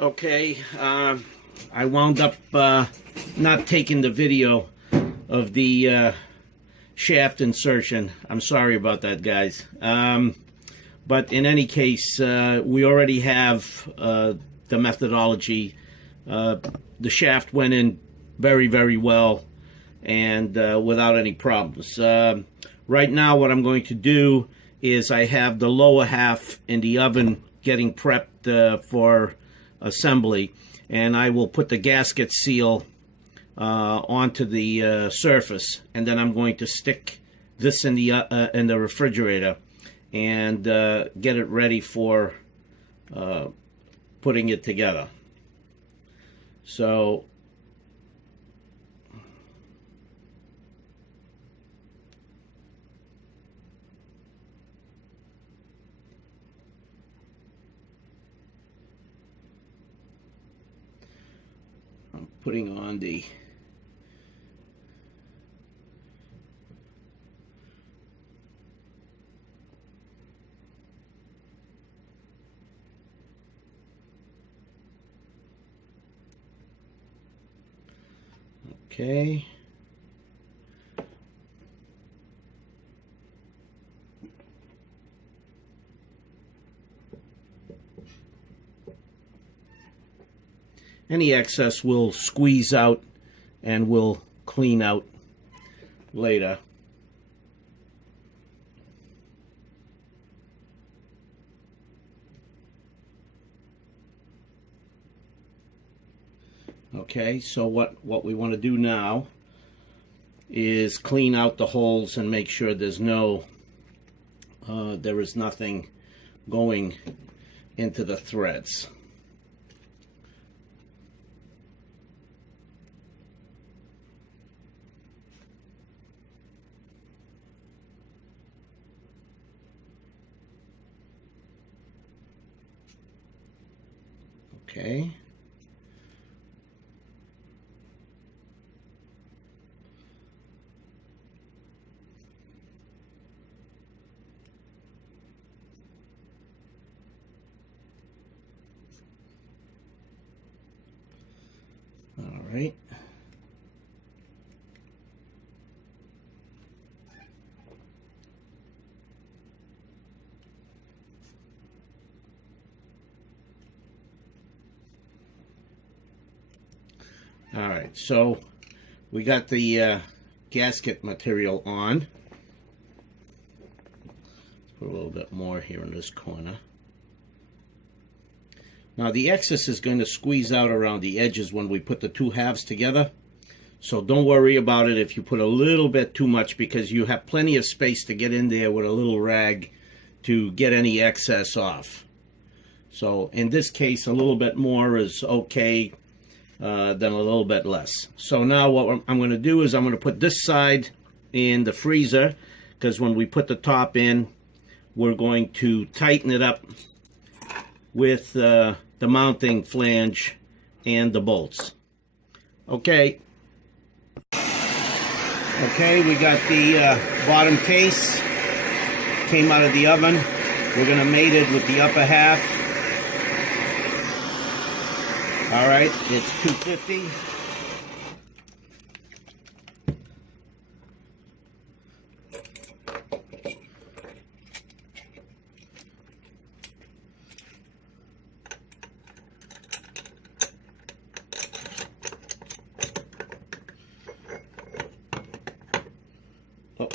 Okay, I wound up not taking the video of the shaft insertion. I'm sorry about that, guys. But in any case, we already have the methodology. The shaft went in very, very well and without any problems. Right now, what I'm going to do is I have the lower half in the oven getting prepped for assembly, and I will put the gasket seal onto the surface, and then I'm going to stick this in the refrigerator and get it ready for putting it together. So I'm putting on the okay. Any excess will squeeze out and will clean out later. Okay, so what we want to do now is clean out the holes and make sure there's there is nothing going into the threads. Okay. All right. All right, so we got the gasket material on. Let's put a little bit more here in this corner. Now the excess is going to squeeze out around the edges when we put the two halves together. So don't worry about it if you put a little bit too much, because you have plenty of space to get in there with a little rag to get any excess off. So in this case, a little bit more is okay than a little bit less. So now what I'm going to do is I'm going to put this side in the freezer, because when we put the top in, we're going to tighten it up with the mounting flange and the bolts. Okay, we got the bottom case, came out of the oven. We're going to mate it with the upper half. All right, it's 250. Oh.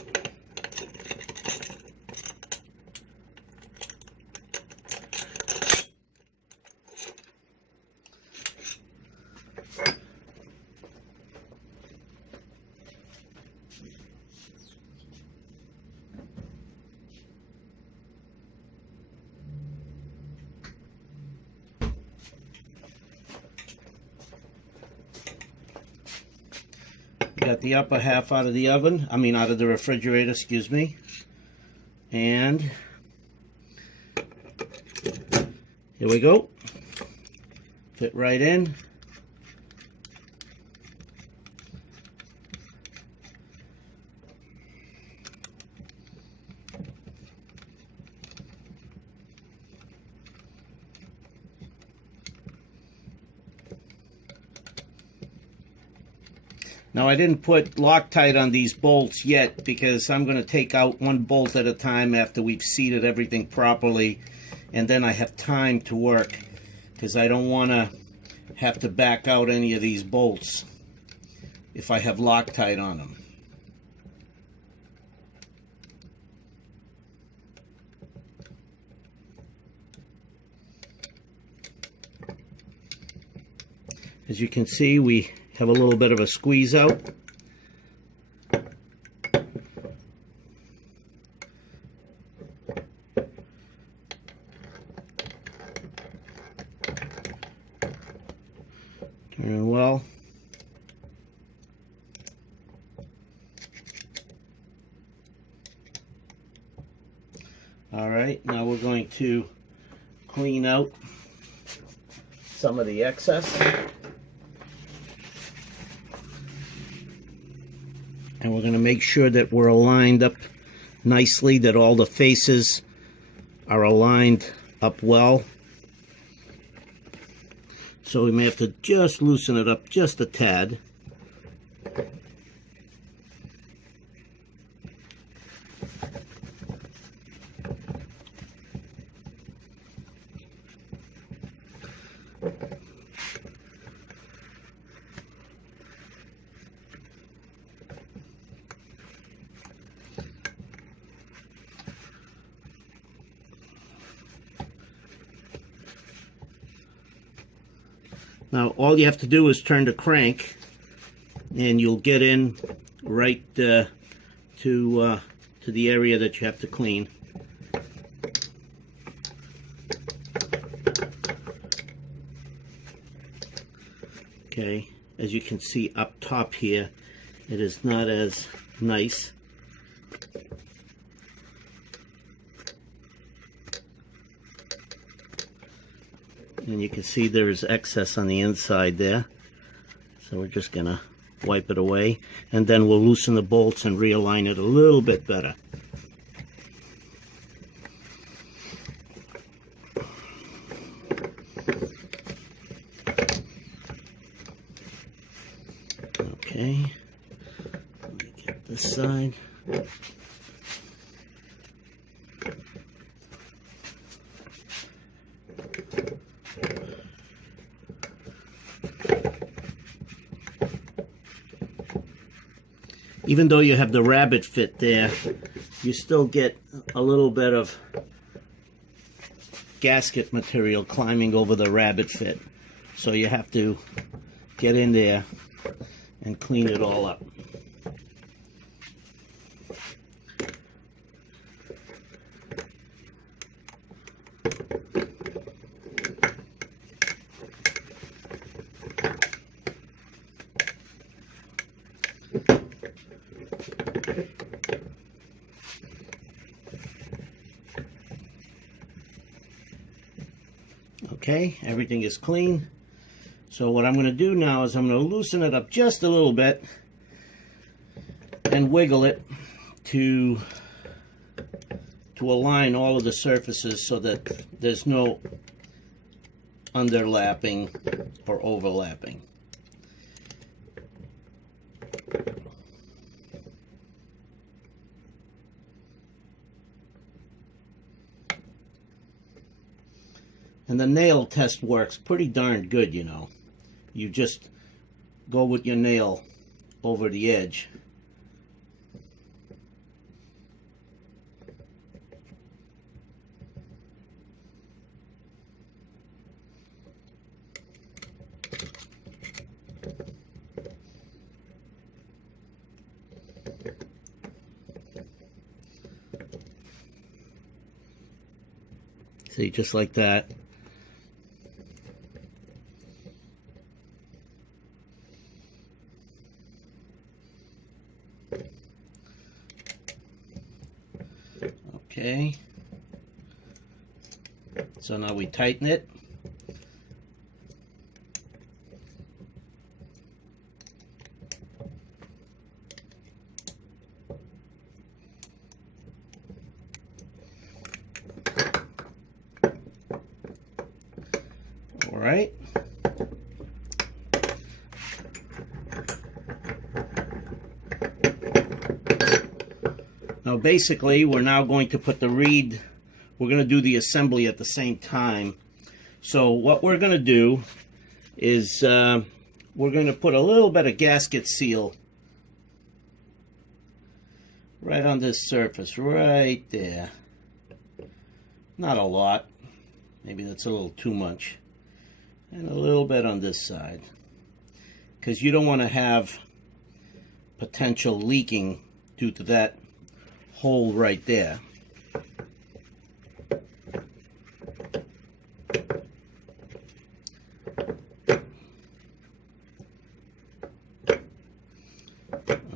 Got the upper half out of the oven, out of the refrigerator, excuse me. And here we go. Fit right in. Now I didn't put Loctite on these bolts yet because I'm going to take out one bolt at a time after we've seated everything properly, and then I have time to work because I don't want to have to back out any of these bolts if I have Loctite on them. As you can see, we have a little bit of a squeeze out. Turning well. All right, now we're going to clean out some of the excess. And we're going to make sure that we're aligned up nicely, that all the faces are aligned up well. So we may have to just loosen it up just a tad. Now all you have to do is turn the crank and you'll get in right to the area that you have to clean. Okay, as you can see up top here, it is not as nice. And you can see there is excess on the inside there. So we're just going to wipe it away. And then we'll loosen the bolts and realign it a little bit better. Okay. Let me get this side. Even though you have the rabbit fit there, you still get a little bit of gasket material climbing over the rabbit fit. So you have to get in there and clean it all up. Okay, everything is clean. So what I'm going to do now is I'm going to loosen it up just a little bit and wiggle it to align all of the surfaces so that there's no underlapping or overlapping. And the nail test works pretty darn good, you know. You just go with your nail over the edge. See, just like that. Okay, so now we tighten it. All right. Now basically we're now going to put the reed, we're going to do the assembly at the same time. So what we're going to do is we're going to put a little bit of gasket seal right on this surface, right there. Not a lot, maybe that's a little too much. And a little bit on this side, because you don't want to have potential leaking due to that hole right there.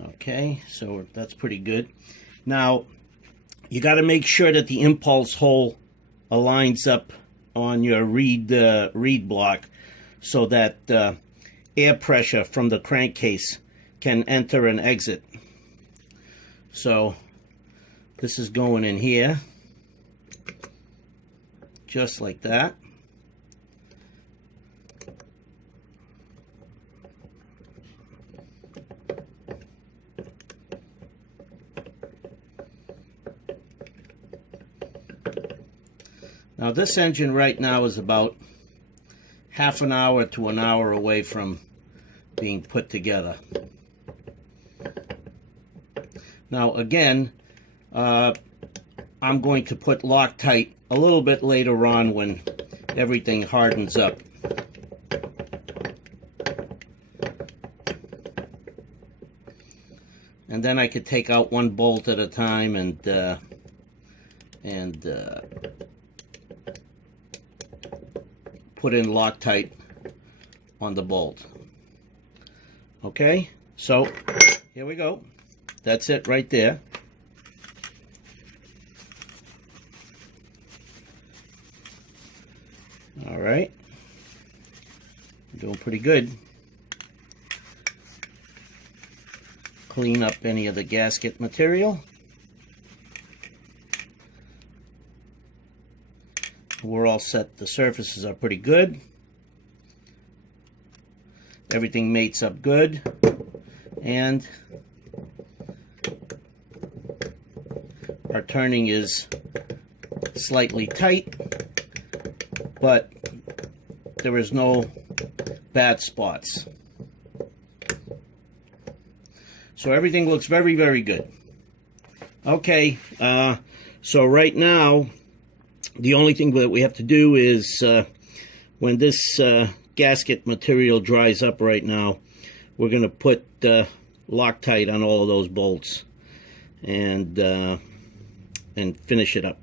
Okay, so that's pretty good. Now, you got to make sure that the impulse hole aligns up on your reed block so that air pressure from the crankcase can enter and exit. So this is going in here just like that. Now this engine right now is about half an hour to an hour away from being put together. Now again, I'm going to put Loctite a little bit later on when everything hardens up. And then I could take out one bolt at a time and put in Loctite on the bolt. Okay, so here we go. That's it right there. All right, doing pretty good. Clean up any of the gasket material. We're all set. The surfaces are pretty good. Everything mates up good. And our turning is slightly tight, but there is no bad spots. So everything looks very, very good. Okay, so right now, the only thing that we have to do is, when this gasket material dries up right now, we're going to put Loctite on all of those bolts and finish it up.